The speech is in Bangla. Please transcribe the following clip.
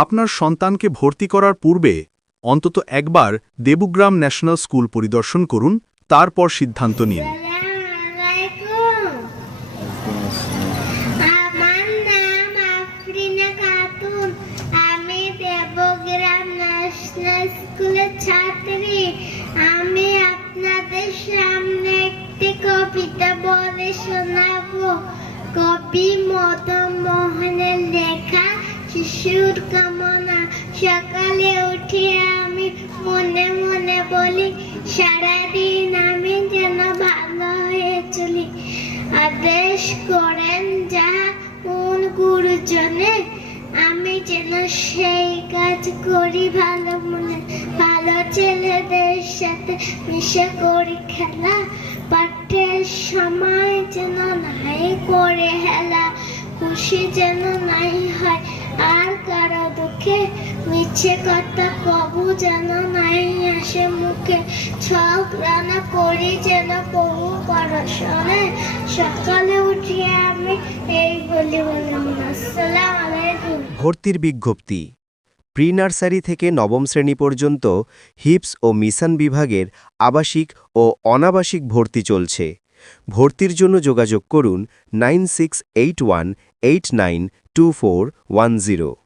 আপনার সন্তানকে ভর্তি করার পূর্বে অন্তত একবার দেবগ্রাম ন্যাশনাল স্কুল পরিদর্শন করুন, তারপর সিদ্ধান্ত নিন। আমার নাম আফরিনা খাতুন। আমি দেবগ্রাম ন্যাশনাল স্কুলের ছাত্রী। আমি আপনাদের সামনে একটি কবিতা বলে শোনাবো। কবি মদন মোহনের লেখা শিশুর কামনা। সকালে উঠে আমি মনে মনে বলি, সারাদিন আমি যেন ভালো হয়ে চলি। আদেশ করেন যাহা কোন গুরুজনে, আমি যেন সেই কাজ করি ভালো মনে। ভালো ছেলেদের সাথে মিশে করি খেলা, পাঠের সময় যেন নাই করে হেলা। খুশি যেন নাই হয় আর কারো দুঃখে, মিছে কথা কবু যেন নাই আসে মুখে। সব রান্না করি যেন বহু পড়াশোনায়। সকালে উঠিয়ে আমি এই বলি বললাম, আসসালামু আলাইকুম। ভর্তির বিজ্ঞপ্তি। প্রি নার্সারি থেকে নবম শ্রেণী পর্যন্ত হিপস ও মিশন বিভাগের আবাসিক ও অনাবাসিক ভর্তি চলছে। ভর্তির জন্য যোগাযোগ করুন 9681892410।